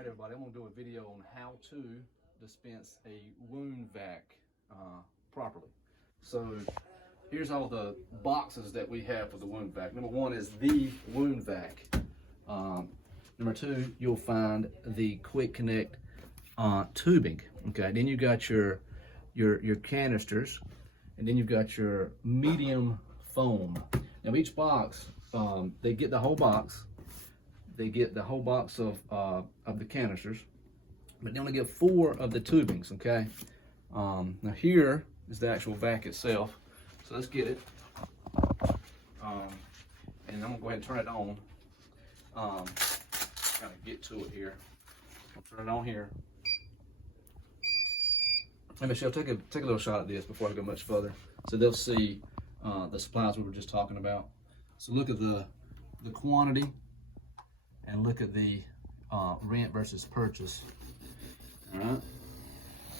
Alright everybody, I'm going to do a video on how to dispense a wound vac properly. So here's all the boxes that we have for the wound vac. Number one is the wound vac. Number two, you'll find the quick connect tubing. Okay, then you got your canisters, and then you've got your medium foam. Now each box, they get the whole box. They get the whole box of the canisters, but they only get 4 of the tubings. Okay. Now here is the actual vac itself. So let's get it. And I'm gonna go ahead and turn it on. Kind of get to it here. I'll turn it on here. Hey Michelle, take a little shot at this before I go much further, so they'll see the supplies we were just talking about. So look at the quantity, and look at the rent versus purchase. All right.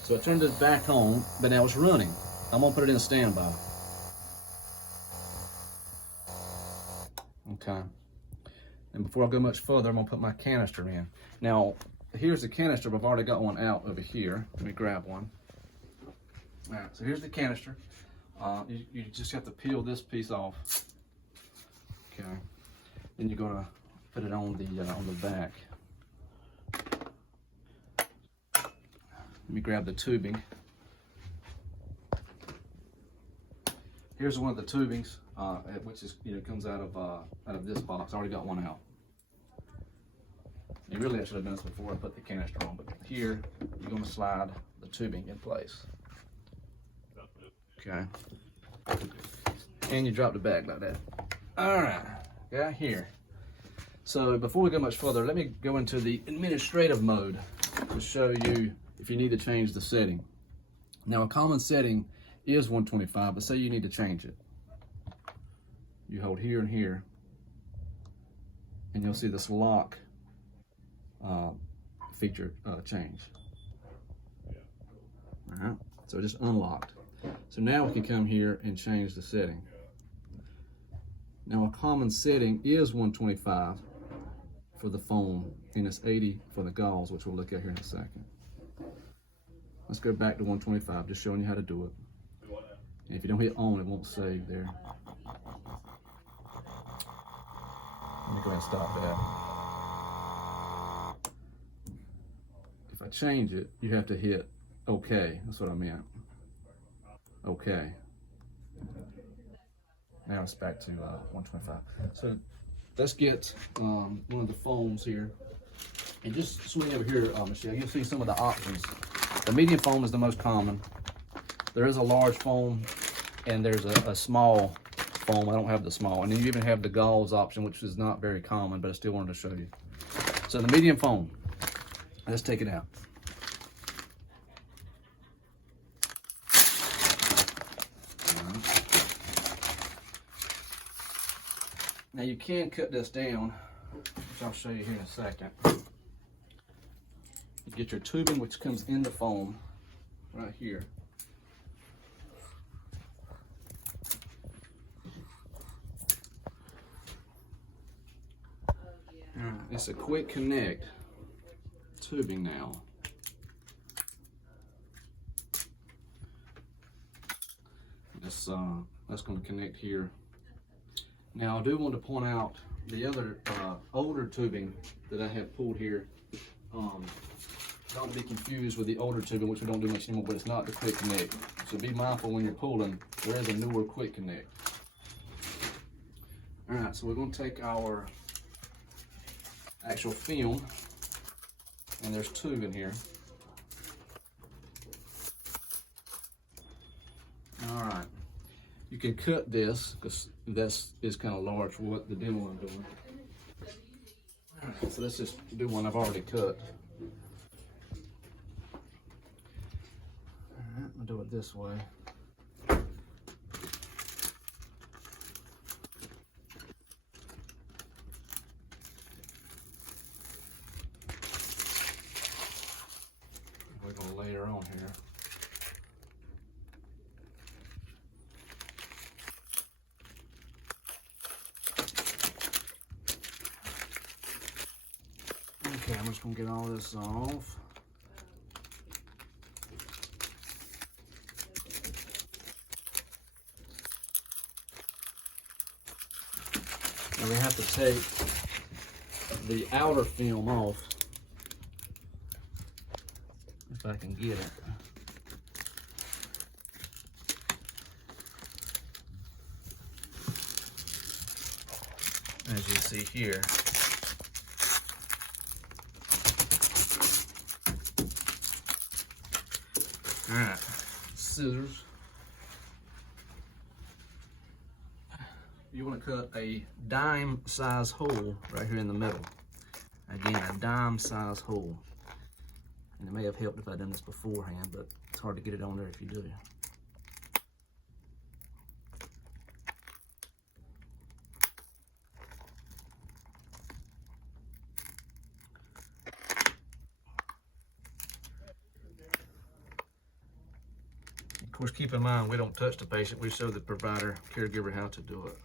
So I turned it back on, but now it's running. I'm gonna put it in standby. Okay. And before I go much further, I'm gonna put my canister in. Now, here's the canister, but I've already got one out over here. Let me grab one. All right, so here's the canister. You just have to peel this piece off. Okay. Then you're gonna put it on the vac. Let me grab the tubing. Here's one of the tubings, which is comes out of this box. I already got one out. And really, I should have done this before I put the canister on. But here, you're going to slide the tubing in place. Okay. And you drop the bag like that. All right. Got here. So before we go much further, let me go into the administrative mode to show you if you need to change the setting. Now, a common setting is 125, but say you need to change it. You hold here and here, and you'll see this lock feature change. All right, so it just unlocked. So now we can come here and change the setting. Now, a common setting is 125 for the foam, and it's 80 for the gauze, which we'll look at here in a second. Let's go back to 125, just showing you how to do it. And if you don't hit on, it won't save there. Let me go ahead and stop that. If I change it, you have to hit OK. That's what I meant. OK. Now it's back to 125. So let's get one of the foams here. And just swing over here, Michelle, you'll see some of the options. The medium foam is the most common. There is a large foam, and there's a small foam. I don't have the small. And then you even have the gauze option, which is not very common, but I still wanted to show you. So the medium foam, let's take it out. Now you can cut this down, which I'll show you here in a second. You get your tubing, which comes in the foam right here. It's a quick connect tubing now. That's going to connect here. Now I do want to point out the other older tubing that I have pulled here. Don't be confused with the older tubing, which we don't do much anymore, but it's not the quick connect. So be mindful when you're pulling, there is a newer quick connect. All right, so we're going to take our actual film, and there's tube in here. All right, you can cut this because this is kind of large for what the demo I'm doing. All right, so let's just do one I've already cut. All right, I'll do it this way. We're going to layer on here. Okay, I'm just I'm gonna get all this off. And we have to take the outer film off, if I can get it. As you see here. All right, scissors. You want to cut a dime size hole right here in the middle. Again, a dime size hole. And it may have helped if I'd done this beforehand, but it's hard to get it on there if you do. Of course, keep in mind, we don't touch the patient. We show the provider, caregiver how to do it.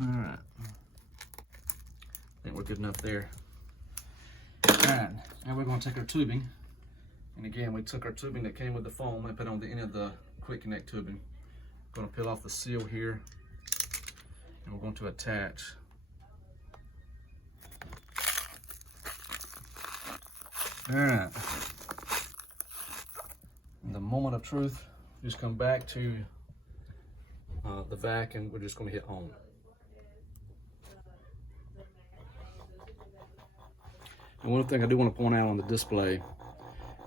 All right. I think we're good enough there. All right, now we're going to take our tubing. And again, we took our tubing that came with the foam and put it on the end of the quick connect tubing. Going to peel off the seal here. And we're going to attach. All right. In the moment of truth, just come back to the vac and we're just going to hit on. And one thing I do want to point out on the display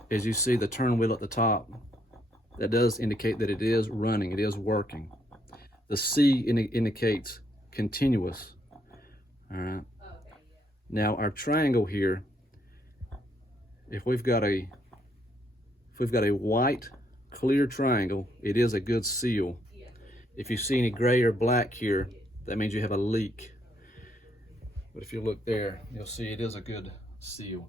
is you see the turn wheel at the top. That does indicate that it is running, it is working. The C indicates continuous. All right. Now our triangle here, if we've got a white clear triangle, it is a good seal. If you see any gray or black here, that means you have a leak. But if you look there, you'll see it is a good seal.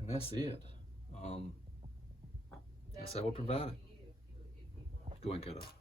And that's it. That's how we're provided. Go ahead and cut off.